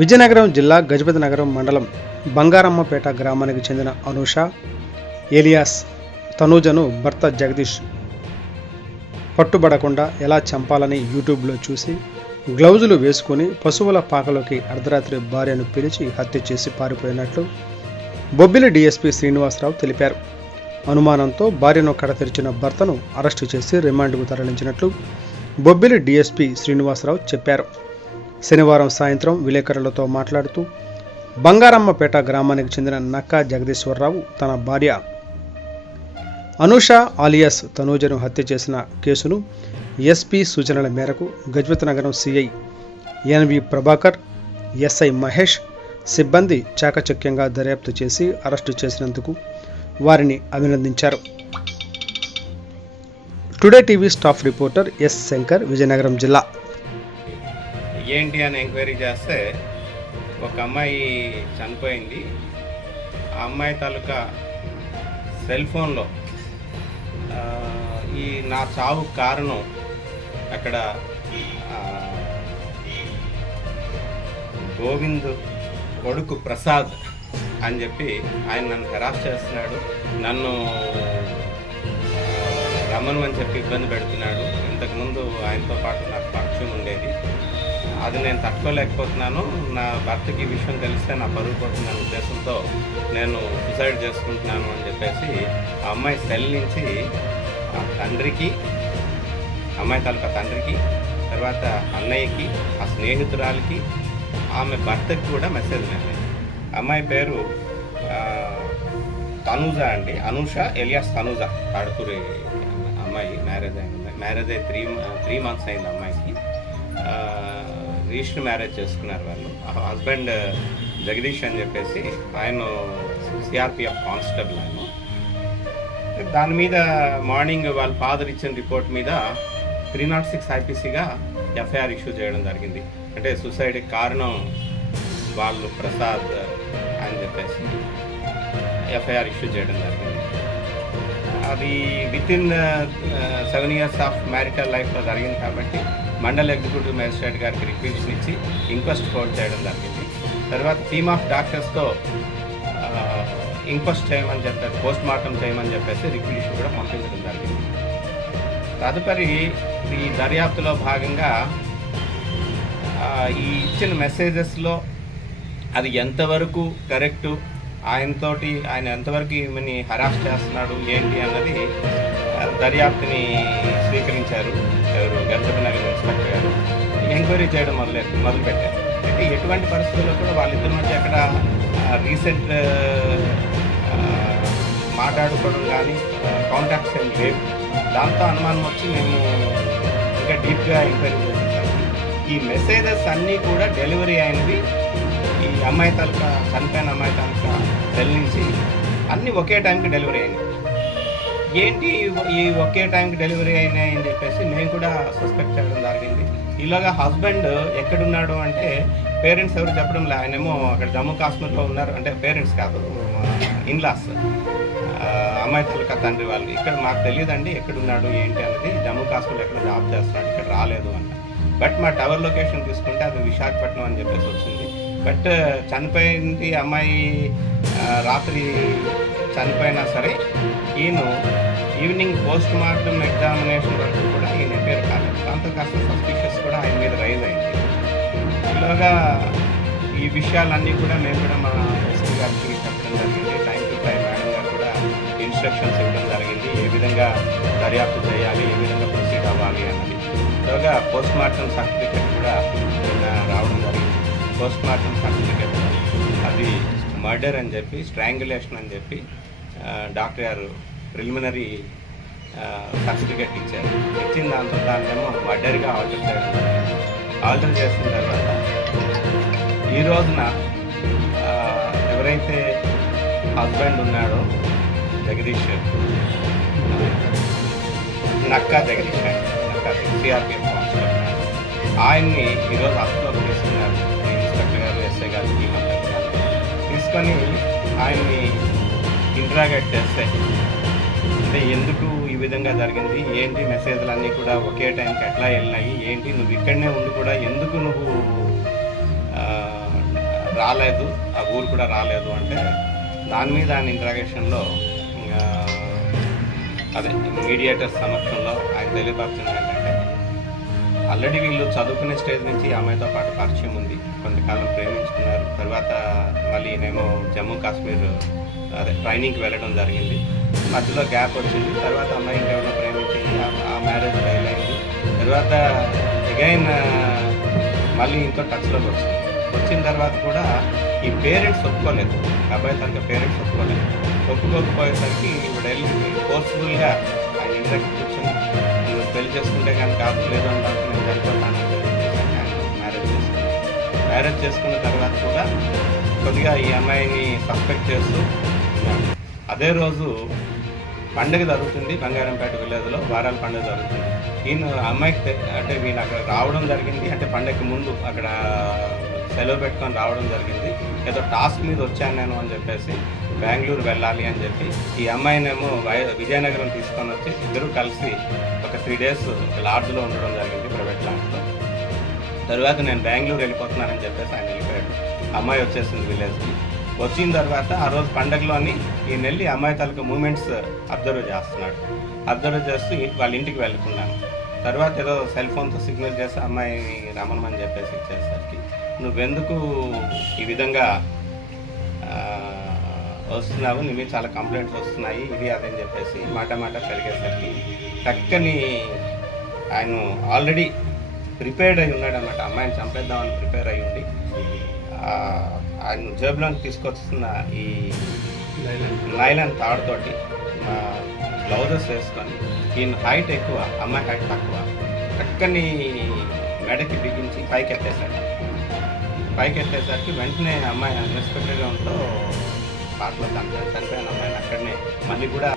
విజయనగరం జిల్లా గజపతి నగరం మండలం బంగారమ్మపేట గ్రామానికి చెందిన అనూష ఏలియాస్ తనూజను భర్త జగదీష్ పట్టుబడకుండా ఎలా చంపాలని యూట్యూబ్లో చూసి గ్లౌజులు వేసుకుని పశువుల పాకలోకి అర్ధరాత్రి భార్యను పిలిచి హత్య చేసి పారిపోయినట్లు బొబ్బిలి డీఎస్పీ శ్రీనివాసరావు తెలిపారు. అనుమానంతో భార్యను కడతెరిచిన భర్తను అరెస్టు చేసి రిమాండ్కు తరలించినట్లు బొబ్బిలి డీఎస్పీ శ్రీనివాసరావు చెప్పారు. శనివారం సాయంత్రం విలేకరులతో మాట్లాడుతూ బంగారమ్మపేట గ్రామానికి చెందిన నక్కా జగదీశ్వరరావు తన భార్య అనూష ఆలియాస్ తనూజను హత్య చేసిన కేసును ఎస్పీ సూచనల మేరకు Gajapathinagaram CI NV Prabhakar, SI Mahesh సిబ్బంది చాకచక్యంగా దర్యాప్తు చేసి అరెస్టు చేసినందుకు వారిని అభినందించారు. Today TV staff reporter S Shankar, Vizianagaram జిల్లా. ఏంటి అని ఎంక్వైరీ చేస్తే ఒక అమ్మాయి చనిపోయింది. ఆ అమ్మాయి తాలూకా సెల్ ఫోన్లో ఈ నా చావు కారణం అక్కడ గోవింద్ కొడుకు ప్రసాద్ అని చెప్పి ఆయన నన్ను హెరాస్ చేస్తున్నాడు, నన్ను రమ్మను అని చెప్పి ఇబ్బంది పెడుతున్నాడు. ఇంతకుముందు ఆయనతో పాటు నాకు పరిచయం ఉండేది, అది నేను తట్టుకోలేకపోతున్నాను. నా భర్తకి ఈ విషయం తెలిస్తే నా పరుగు పోతుందన్న ఉద్దేశంతో నేను సూసైడ్ చేసుకుంటున్నాను అని చెప్పేసి ఆ అమ్మాయి సెల్ నుంచి ఆ తండ్రికి, అమ్మాయి తాలూకా తండ్రికి, తర్వాత అన్నయ్యకి, ఆ స్నేహితురాలకి, ఆమె భర్తకి కూడా మెసేజ్ వెళ్ళింది. అమ్మాయి పేరు తనూజ అండి, అనూష ఎలియాస్ తనూజ. తాడుకూరి అమ్మాయి, మ్యారేజ్ అయ్యి 3 months అయింది అమ్మాయికి. రిజిస్టర్ మ్యారేజ్ చేసుకున్నారు వాళ్ళు. హస్బెండ్ జగదీష్ అని చెప్పేసి ఆయన సిఆర్పిఎఫ్ కానిస్టేబుల్. ఆయన దాని మీద మార్నింగ్ వాళ్ళ ఫాదర్ ఇచ్చిన రిపోర్ట్ మీద 306 ఐపీసీగా ఎఫ్ఐఆర్ ఇష్యూ చేయడం జరిగింది. అంటే సూసైడ్కి కారణం వాళ్ళు ప్రసాద్ అని చెప్పేసి ఎఫ్ఐఆర్ ఇష్యూ చేయడం జరిగింది. అది వితిన్ 7 years ఆఫ్ మ్యారిటల్ లైఫ్లో జరిగింది కాబట్టి మండల్ ఎగ్జిక్యూటివ్ మేజిస్ట్రేట్ గారికి రిక్వెషన్ ఇచ్చి ఇంక్వెస్ట్ హోల్డ్ చేయడం జరిగింది. తర్వాత టీమ్ ఆఫ్ డాక్టర్స్తో ఇంక్వెస్ట్ చేయమని చెప్పేసి, పోస్ట్ మార్టం చేయమని చెప్పేసి రిక్వెషన్ కూడా పంపించడం జరిగింది. తదుపరి ఈ దర్యాప్తులో భాగంగా ఈ ఇచ్చిన మెసేజెస్లో అది ఎంతవరకు కరెక్టు, ఆయన ఎంతవరకు ఈమెని హరాస్ చేస్తున్నాడు ఏంటి అన్నది దర్యాప్తుని స్వీకరించారు ఎవరు, గజపతి నగర్ ఇన్స్పెక్టర్ గారు. ఎంక్వైరీ చేయడం మొదలుపెట్టారు. అయితే ఎటువంటి పరిస్థితుల్లో కూడా వాళ్ళిద్దరి మధ్య అక్కడ రీసెంట్ మాట్లాడుకోవడం కానీ కాంటాక్ట్స్ ఏం లేవు. దాంతో అనుమానం వచ్చి మేము ఇంకా డీప్గా ఎంక్వైరీ చేస్తాము. ఈ మెసేజెస్ అన్నీ కూడా డెలివరీ అయినవి ఈ అమ్మాయి తాలూకా, చనిపోయిన అమ్మాయి తాలూకా సెల్ నుంచి అన్నీ ఒకే టైంకి డెలివరీ అయినాయి. ఏంటి ఈ ఒకే టైంకి డెలివరీ అయినాయి అని చెప్పేసి మేము కూడా సస్పెక్ట్ చేయడం జరిగింది. ఇలాగా హస్బెండ్ ఎక్కడున్నాడు అంటే పేరెంట్స్ ఎవరు చెప్పడం లే, ఆయనేమో అక్కడ జమ్మూ కాశ్మీర్లో ఉన్నారు. అంటే పేరెంట్స్ కాదు, ఇన్లాస్, అమ్మాయి తాలూకా తండ్రి వాళ్ళు. ఇక్కడ మాకు తెలియదండి ఎక్కడున్నాడు ఏంటి అన్నది, జమ్మూ కాశ్మీర్లో ఎక్కడ జాబ్ చేస్తున్నాడు, ఇక్కడ రాలేదు అంట. బట్ మా టవర్ లొకేషన్ తీసుకుంటే అది విశాఖపట్నం అని చెప్పేసి వచ్చింది. బట్ చనిపోయింది అమ్మాయి రాత్రి చనిపోయినా సరే ఈయన ఈవినింగ్ పోస్ట్ మార్టం ఎగ్జామినేషన్ వరకు కూడా ఈయన పేరు కాలేదు. దాంతో కాస్త సస్పిషియస్ కూడా ఆయన మీద రైజ్ అయింది. ఇలాగా ఈ విషయాలన్నీ కూడా మేము కూడా మా ఎస్పీ గారికి చెప్పడం జరిగింది. టైం టు టైం మేడం గారు కూడా ఇన్స్ట్రక్షన్స్ ఇవ్వడం జరిగింది, ఏ విధంగా దర్యాప్తు చేయాలి, ఏ విధంగా ప్రొసీడ్ అవ్వాలి అన్నది. ఇలాగా పోస్ట్ మార్టం సర్టిఫికెట్ కూడా రావడం జరిగింది. పోస్ట్ మార్టం సర్టిఫికెట్ అది మర్డర్ అని చెప్పి, స్ట్రాంగులేషన్ అని చెప్పి డాక్టర్ గారు ప్రిలిమినరీ సర్టిఫికెట్ ఇచ్చారు. ఇచ్చిన దాంట్లో మర్డర్గా ఆల్టర్ చేయడం జరిగింది. ఆల్టర్ చేసిన తర్వాత ఈ రోజున ఎవరైతే హస్బెండ్ ఉన్నాడో జగదీష్, నక్కా జగదీష్ సిఆర్పిఎఫ్ కానిస్టేబుల్, ఆయన్ని ఈరోజు హాస్పిటల్కి తీసుకున్నారు. ఇన్స్పెక్టర్ గారు, ఎస్ఐ గారు, టీమ్ అంతా తీసుకొని ఆయన్ని ఇంట్రాగేట్ చేస్తే, అంటే ఎందుకు ఈ విధంగా జరిగింది, ఏంటి మెసేజ్లు అన్నీ కూడా ఒకే టైంకి ఎట్లా వెళ్ళినాయి, ఏంటి నువ్వు ఇక్కడనే ఉండి కూడా ఎందుకు నువ్వు రాలేదు, ఆ ఊరు కూడా రాలేదు అంటే దాని మీద ఆయన ఇంట్రాగేషన్లో అదే మీడియేటర్ సమక్షంలో ఆయన తెలియపరిచింది ఏంటంటే ఆల్రెడీ వీళ్ళు చదువుకునే స్టేజ్ నుంచి ఈ అమ్మాయితో పాటు పరిచయం ఉంది, కొంతకాలం ప్రేమించుకున్నారు. తర్వాత మళ్ళీ నేమో జమ్మూ కాశ్మీర్ అదే ట్రైనింగ్కి వెళ్ళడం జరిగింది. మధ్యలో గ్యాప్ వచ్చింది. తర్వాత అమ్మాయి ఇంకెవరో ప్రేమించి ఆ మ్యారేజ్ ఫెయిల్ అయింది. తర్వాత అగైన్ మళ్ళీ ఇంకో టచ్లోకి వచ్చిన తర్వాత కూడా ఈ పేరెంట్స్ ఒప్పుకోలేదు, అబ్బాయి తనకు పేరెంట్స్ ఒప్పుకోకపోయేసరికి ఇప్పుడు వెళ్ళి ఫోర్స్ఫుల్గా ఆయన ఇంటి దగ్గర కూర్చొని నువ్వు పెళ్లి చేసుకుంటే కానీ కాదు లేదు అని నేను చనిపోతాను మ్యారేజ్ చేసుకున్న తర్వాత కూడా కొద్దిగా ఈ అమ్మాయిని సస్పెక్ట్ చేస్తూ అదే రోజు పండుగ జరుగుతుంది. బంగారంపేట విలేజ్లో వారాల పండుగ జరుగుతుంది. ఈయన అమ్మాయికి అంటే వీళ్ళు అక్కడ రావడం జరిగింది, అంటే పండుగకి ముందు అక్కడ సెలవు పెట్టుకొని రావడం జరిగింది. ఏదో టాస్క్ మీద వచ్చాను నేను అని చెప్పేసి బెంగళూరు వెళ్ళాలి అని చెప్పి ఈ అమ్మాయినేమో విజయనగరం తీసుకొని వచ్చి ఇద్దరు కలిసి ఒక 3 days లాడ్జ్లో ఉండడం జరిగింది, ప్రైవేట్ లాడ్జ్లో. తర్వాత నేను బెంగళూరు వెళ్ళిపోతున్నానని చెప్పేసి ఆయన వెళ్ళిపోయాడు. అమ్మాయి వచ్చేసింది విలేజ్కి. వచ్చిన తర్వాత ఆ రోజు పండగలోని ఈయన వెళ్ళి అమ్మాయి తాలూకు మూమెంట్స్ అబ్జర్వ్ చేస్తూ వాళ్ళ ఇంటికి వెళ్ళుకున్నాను. తర్వాత ఏదో సెల్ ఫోన్తో సిగ్నల్ చేసి అమ్మాయిని రమ్మని చెప్పేసి ఇచ్చేసరికి నువ్వెందుకు ఈ విధంగా వస్తున్నావు, నీ మీద చాలా కంప్లైంట్స్ వస్తున్నాయి, ఇది అదని చెప్పేసి మాట పెరిగేసరికి చక్కని ఆయన ఆల్రెడీ ప్రిపేర్డ్ అయి ఉన్నాడు అన్నమాట. అమ్మాయిని చంపేద్దామని ప్రిపేర్ అయి ఉండి ఆయన జేబులోకి తీసుకొస్తున్న ఈ నైలాన్ తాడుతోటి గ్లౌజెస్ వేసుకొని ఈయన హైట్ ఎక్కువ, అమ్మాయి హైట్ తక్కువ, చక్కని మెడకి బిగించి పైకి ఎత్తేసరికి వెంటనే అమ్మాయి అన్ఎక్స్పెక్టెడ్గా ఉంటూ పాటలో చనిపోయిన అమ్మాయిని అక్కడనే మళ్ళీ కూడా